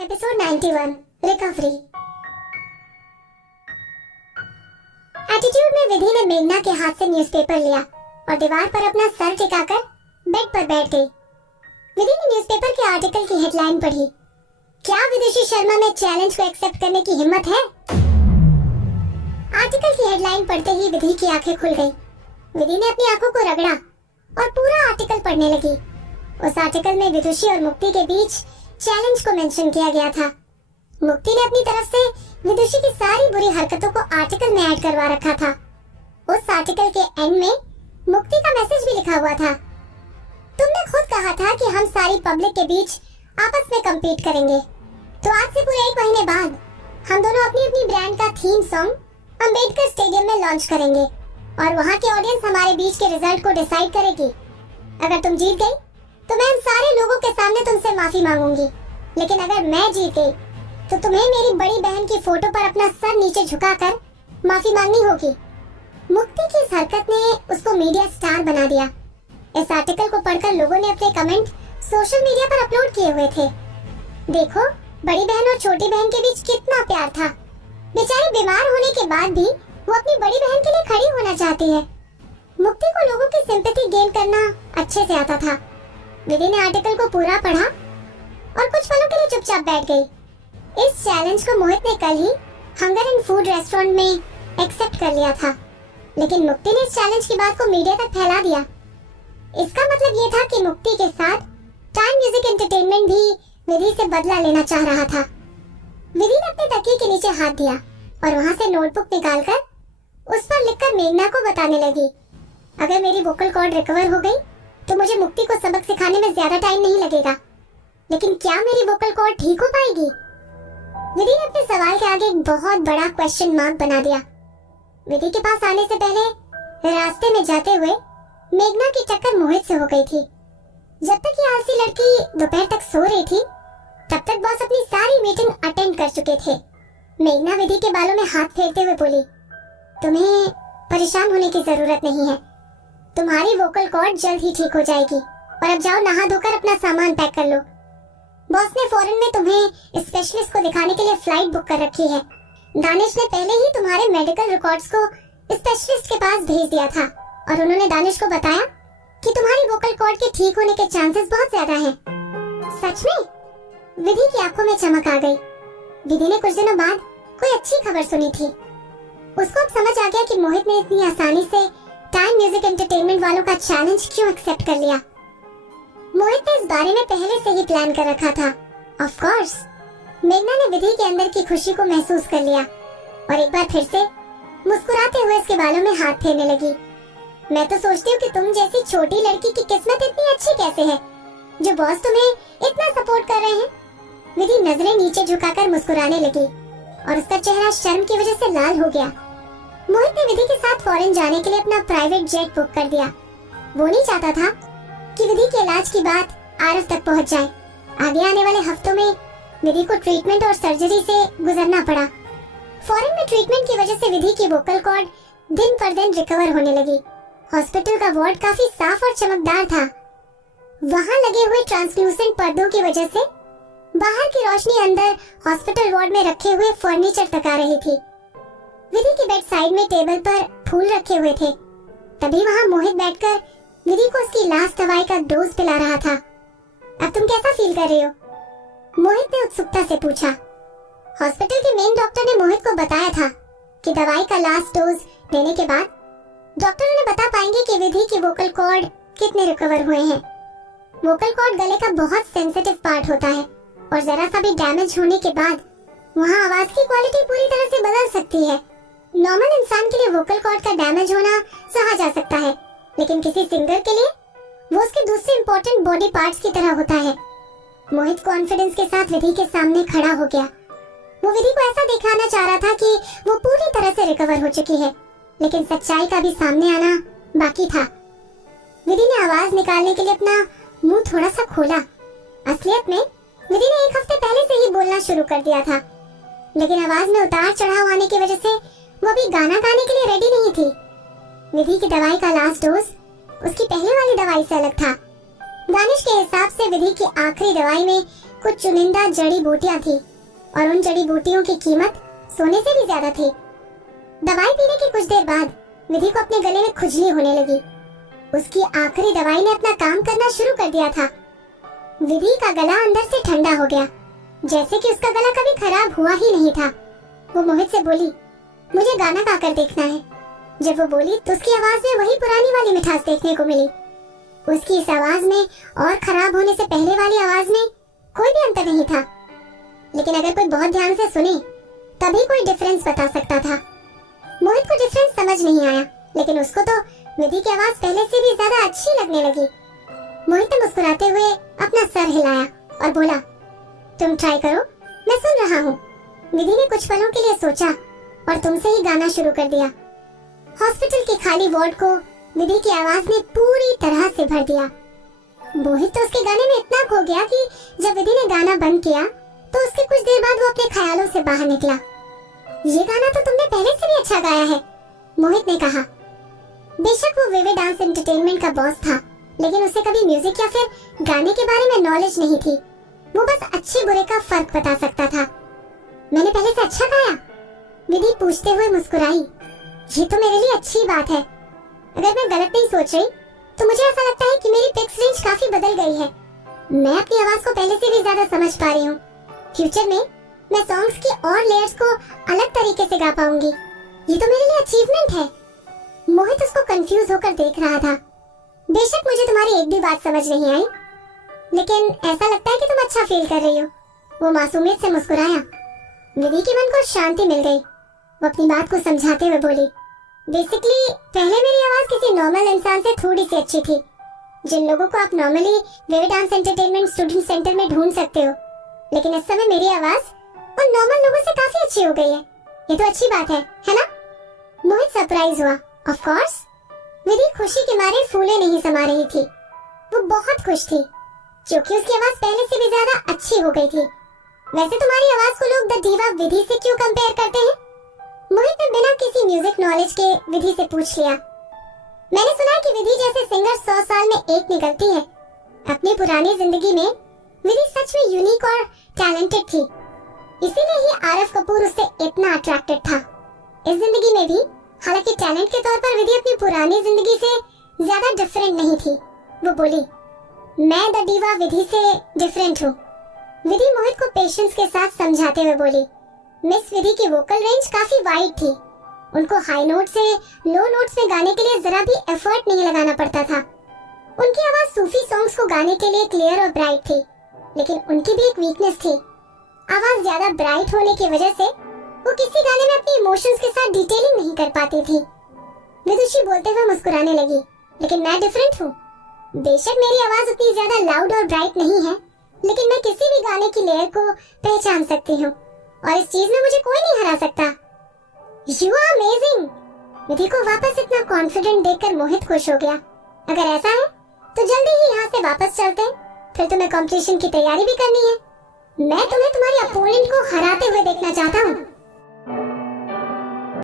Episode 91 recovery. Attitude में विधि ने मेघना के हाथ से न्यूज़पेपर लिया और दीवार पर अपना सर टिकाकर बेड पर बैठ गई। विधि ने न्यूज़पेपर के आर्टिकल की हेडलाइन पढ़ी। क्या विदुषी शर्मा में चैलेंज को एक्सेप्ट करने की हिम्मत है? आर्टिकल की हेडलाइन पढ़ते ही विधि की आंखें खुल गई। विधि ने अपनी आंखों को रगड़ा और पूरा आर्टिकल पढ़ने लगी। उस आर्टिकल में विदुषी और मुक्ति के बीच चैलेंज को मेंशन किया गया था। मुक्ति ने अपनी तरफ से विदुषी की सारी बुरी हरकतों को आर्टिकल में ऐड करवा रखा था। उस आर्टिकल के एंड में मुक्ति का मैसेज भी लिखा हुआ था। तुमने खुद कहा था कि हम सारी पब्लिक के बीच आपस में कम्पीट करेंगे, तो आज से पूरे 1 महीने बाद हम दोनों अपनी अपनी ब्रांड का थीम सॉन्ग अंबेडकर स्टेडियम में लॉन्च करेंगे और वहाँ के ऑडियंस हमारे बीच के रिजल्ट को डिसाइड करेगी। अगर तुम जीत गई तो मैं इन सारे लोगों के सामने तुमसे माफी मांगूंगी, लेकिन अगर मैं जीत गई तो तुम्हें मेरी बड़ी बहन की फोटो पर अपना सर नीचे झुकाकर माफी मांगनी होगी। मुक्ति की इस हरकत ने उसको मीडिया स्टार बना दिया। इस आर्टिकल को पढ़कर लोगों ने अपने कमेंट सोशल मीडिया पर अपलोड किए हुए थे। देखो, बड़ी बहन और छोटी बहन के बीच कितना प्यार था। बेचारी बीमार होने के बाद भी वो अपनी बड़ी बहन के लिए खड़ी होना चाहती है। मुक्ति को लोगों की सिंपैथी गेन करना अच्छे से आता था। विधि ने आर्टिकल को पूरा पढ़ा और कुछ पलों के लिए चुपचाप बैठ गई। इस चैलेंज को मोहित ने कल ही हंगर एंड फूड रेस्टोरेंट में एक्सेप्ट कर लिया था, लेकिन मुक्ति ने इस चैलेंज की बात को मीडिया तक फैला दिया। इसका मतलब ये था कि मुक्ति के साथ टाइम म्यूजिक एंटरटेनमेंट भी विधि से बदला लेना चाह रहा था। विधि ने अपने तकिए के नीचे हाथ दिया और वहां से नोटबुक निकालकर उस पर लिखकर मेघना को बताने लगी, अगर मेरी वोकल कॉर्ड रिकवर हो गई तो मुझे मुक्ति को सबक सिखाने में ज्यादा टाइम नहीं लगेगा, लेकिन क्या मेरी वोकल कॉर्ड ठीक हो पाएगी? विधि ने अपने सवाल के आगे एक बहुत बड़ा क्वेश्चन मार्क बना दिया। विधि के पास आने से पहले रास्ते में जाते हुए मेघना की टक्कर मोहित से हो गई थी। जब तक ये आलसी लड़की दोपहर तक सो रही थी, तब तक बॉस अपनी सारी मीटिंग अटेंड कर चुके थे। मेघना विधि के बालों में हाथ फेरते हुए बोली, तुम्हें परेशान होने की जरूरत नहीं है, तुम्हारी वोकल कॉर्ड जल्द ही ठीक हो जाएगी और अब जाओ नहा धोकर अपना सामान पैक कर लो। बॉस ने फॉरेन में तुम्हें स्पेशलिस्ट को दिखाने के लिए फ्लाइट बुक कर रखी है। दानिश ने पहले ही तुम्हारे मेडिकल रिकॉर्ड्स को स्पेशलिस्ट के पास भेज दिया था और उन्होंने दानिश को बताया कि तुम्हारी वोकल कॉर्ड के ठीक होने के चांसेस बहुत ज्यादा हैं। सच में? विधि की आंखों में चमक आ गई। विधि ने कुछ दिनों बाद कोई अच्छी खबर सुनी थी। उसको अब समझ आ गया कि मोहित ने इतनी आसानी से टाइम म्यूजिक एंटरटेनमेंट वालों का चैलेंज क्यों एक्सेप्ट कर लिया। मोहित ने इस बारे में पहले से ही प्लान कर रखा था। ऑफ कोर्स, मेघना ने विधि के अंदर की खुशी को महसूस कर लिया और एक बार फिर से मुस्कुराते हुए उसके बालों में हाथ फेरने लगी। मैं तो सोचती हूँ कि तुम जैसी छोटी लड़की की किस्मत इतनी अच्छी कैसे है, जो बॉस तुम्हें इतना सपोर्ट कर रहे हैं। विधि नजरें नीचे झुकाकर मुस्कुराने लगी और उसका चेहरा शर्म की वजह से लाल हो गया। मोहित ने विधि के साथ फॉरेन जाने के लिए अपना प्राइवेट जेट बुक कर दिया। वो नहीं चाहता था कि विधि के इलाज की बात आरव तक पहुंच जाए। आगे आने वाले हफ्तों में विधि को ट्रीटमेंट और सर्जरी से गुजरना पड़ा। फॉरेन में ट्रीटमेंट की वजह से विधि की वोकल कॉर्ड दिन पर दिन रिकवर होने लगी। हॉस्पिटल का वार्ड काफी साफ और चमकदार था। वहाँ लगे हुए ट्रांसल्यूसेंट पर्दों की वजह से बाहर की रोशनी अंदर हॉस्पिटल वार्ड में रखे हुए फर्नीचर तक आ रही थी। विधि के बेड साइड में टेबल पर फूल रखे हुए थे। तभी वहाँ मोहित बैठकर विधि को उसकी लास्ट दवाई का डोज पिला रहा था। अब तुम कैसा फील कर रही हो? मोहित ने उत्सुकता से पूछा। हॉस्पिटल के मेन डॉक्टर ने मोहित को बताया था कि दवाई का लास्ट डोज देने के बाद डॉक्टर उन्हें बता पाएंगे कि विधि की वोकल कॉर्ड कितने रिकवर हुए हैं। वोकल कॉर्ड गले का बहुत सेंसिटिव पार्ट होता है और जरा सा भी डैमेज होने के बाद वहाँ आवाज की क्वालिटी पूरी तरह से बदल सकती है। नॉर्मल इंसान के लिए वोकल कॉर्ड का डैमेज होना सहा जा सकता है, लेकिन किसी सिंगर के लिए वो उसके दूसरे इम्पोर्टेंट बॉडी पार्ट्स की तरह होता है। मोहित कॉन्फिडेंस के साथ विधि के सामने खड़ा हो गया। वो विधि को ऐसा दिखाना चाह रहा था कि वो पूरी तरह से रिकवर हो चुकी है, लेकिन सच्चाई का भी सामने आना बाकी था। विधि ने आवाज निकालने के लिए अपना मुंह थोड़ा सा खोला। असलियत में विधि ने 1 हफ्ते पहले से ही बोलना शुरू कर दिया था, लेकिन आवाज में उतार चढ़ाव आने की वजह से वो भी गाना गाने के लिए रेडी नहीं थी। विधि की दवाई का लास्ट डोज उसकी पहले वाली दवाई से अलग था। दानिश के हिसाब से विधि की आखिरी दवाई में कुछ चुनिंदा जड़ी बूटियां थी और उन जड़ी बूटियों की कीमत सोने से भी ज्यादा थी। दवाई पीने के कुछ देर बाद विधि को अपने गले में खुजली होने लगी। उसकी आखिरी दवाई ने अपना काम करना शुरू कर दिया था। विधि का गला अंदर से ठंडा हो गया, जैसे कि उसका गला कभी खराब हुआ ही नहीं था। वो मोहित से बोली, मुझे गाना गाकर देखना है। जब वो बोली तो उसकी आवाज में वही पुरानी वाली मिठास देखने को मिली। उसकी इस आवाज में और खराब होने से पहले वाली आवाज में कोई भी अंतर नहीं था, लेकिन अगर कोई बहुत ध्यान से सुने तभी कोई डिफरेंस बता सकता था। मोहित को डिफरेंस समझ नहीं आया, लेकिन उसको तो विधि की आवाज पहले से भी ज्यादा अच्छी लगने लगी। मोहित ने मुस्कुराते हुए अपना सर हिलाया और बोला, तुम ट्राई करो, मैं सुन रहा हूँ। विधि ने कुछ पलों के लिए सोचा और तुमसे ही गाना शुरू कर दिया। हॉस्पिटल के खाली वार्ड को विधि की आवाज ने पूरी तरह से भर दिया। मोहित तो उसके गाने में इतना खो गया कि जब विधि ने गाना बंद किया तो उसके कुछ देर बाद वो अपने ख्यालों से बाहर निकला। ये गाना तो तुमने पहले से भी अच्छा गाया है, मोहित ने कहा। बेशक वो विवे डांस एंटरटेनमेंट का बॉस था, लेकिन उसे कभी म्यूजिक या फिर गाने के बारे में नॉलेज नहीं थी। वो बस अच्छे बुरे का फर्क बता सकता था। मैंने पहले से अच्छा गाया? विधि पूछते हुए मुस्कुराई। ये तो मेरे लिए अच्छी बात है। अगर मैं गलत नहीं सोच रही तो मुझे ऐसा लगता है कि मेरी पिक्स रेंज काफी बदल गई है। मैं अपनी आवाज को पहले से भी ज्यादा समझ पा रही हूँ। फ्यूचर में मैं सॉन्ग्स की और लेयर्स को अलग तरीके से गा पाऊंगी। ये तो मेरे लिए अचीवमेंट है। मोहित उसको कंफ्यूज होकर देख रहा था। बेशक मुझे तुम्हारी एक भी बात समझ नहीं आई, लेकिन ऐसा लगता है कि तुम अच्छा फील कर रही हो। वो मासूमियत से मुस्कुराया। विधि के मन को शांति मिल गई। वो अपनी बात को समझाते हुए बोली, बेसिकली पहले मेरी आवाज किसी नॉर्मल इंसान से थोड़ी सी अच्छी थी, जिन लोगों को आप normally विवे dance entertainment student centre में ढूंढ सकते हो। लेकिन इस समय मेरी आवाज उन नॉर्मल लोगों से काफी अच्छी हो गई है। ये तो अच्छी बात है ना? मोहित सरप्राइज हुआ। Of course. विधि खुशी के मारे फूले नहीं समा रही थी। वो बहुत खुश थी, क्योंकि उसकी आवाज पहले से भी ज्यादा अच्छी हो गई थी। वैसे तुम्हारी आवाज को लोग द डिवा विधि से क्यों कंपेयर करते हैं? मोहित ने बिना किसी म्यूजिक नॉलेज के विधि से पूछ लिया। मैंने सुना है कि विधि जैसे सिंगर 100 साल में एक निकलती है। अपनी पुरानी जिंदगी में विधि सच में यूनिक और टैलेंटेड थी, इसीलिए ही आरफ कपूर उससे इतना अट्रैक्टेड था। इस जिंदगी में भी हालांकि टैलेंट के तौर पर विधि अपनी पुरानी जिंदगी से ज्यादा डिफरेंट नहीं थी। वो बोली, मैं द डिवा विधि से डिफरेंट हूँ। विधि मोहित को पेशेंस के साथ समझाते हुए बोली, मिस विधि की वोकल रेंज काफी वाइड थी। उनको हाई नोट से लो नोट्स में गाने के लिए जरा भी एफर्ट नहीं लगाना पड़ता था। उनकी आवाज सूफी सॉन्ग्स को गाने के लिए क्लियर और ब्राइट थी, लेकिन उनकी भी एक वीकनेस थी। आवाज ज्यादा ब्राइट होने की वजह से वो किसी गाने में अपनी इमोशंस के साथ डिटेलिंग नहीं कर पाती थी। विदुषी बोलते हुए मुस्कुराने लगी, लेकिन मैं डिफरेंट हूँ। बेशक मेरी आवाज उतनी ज्यादा लाउड और ब्राइट नहीं है, लेकिन मैं किसी भी गाने की लेयर को पहचान सकती हूँ और इस चीज में मुझे कोई नहीं हरा सकता। You are amazing. विधि को वापस इतना कॉन्फिडेंट देखकर मोहित खुश हो गया। अगर ऐसा है तो जल्दी ही यहाँ से वापस चलते हैं, फिर तुम्हें कंपटीशन की तैयारी भी करनी है। मैं तुम्हें तुम्हारी अपोनेंट को हराते हुए देखना चाहता हूँ।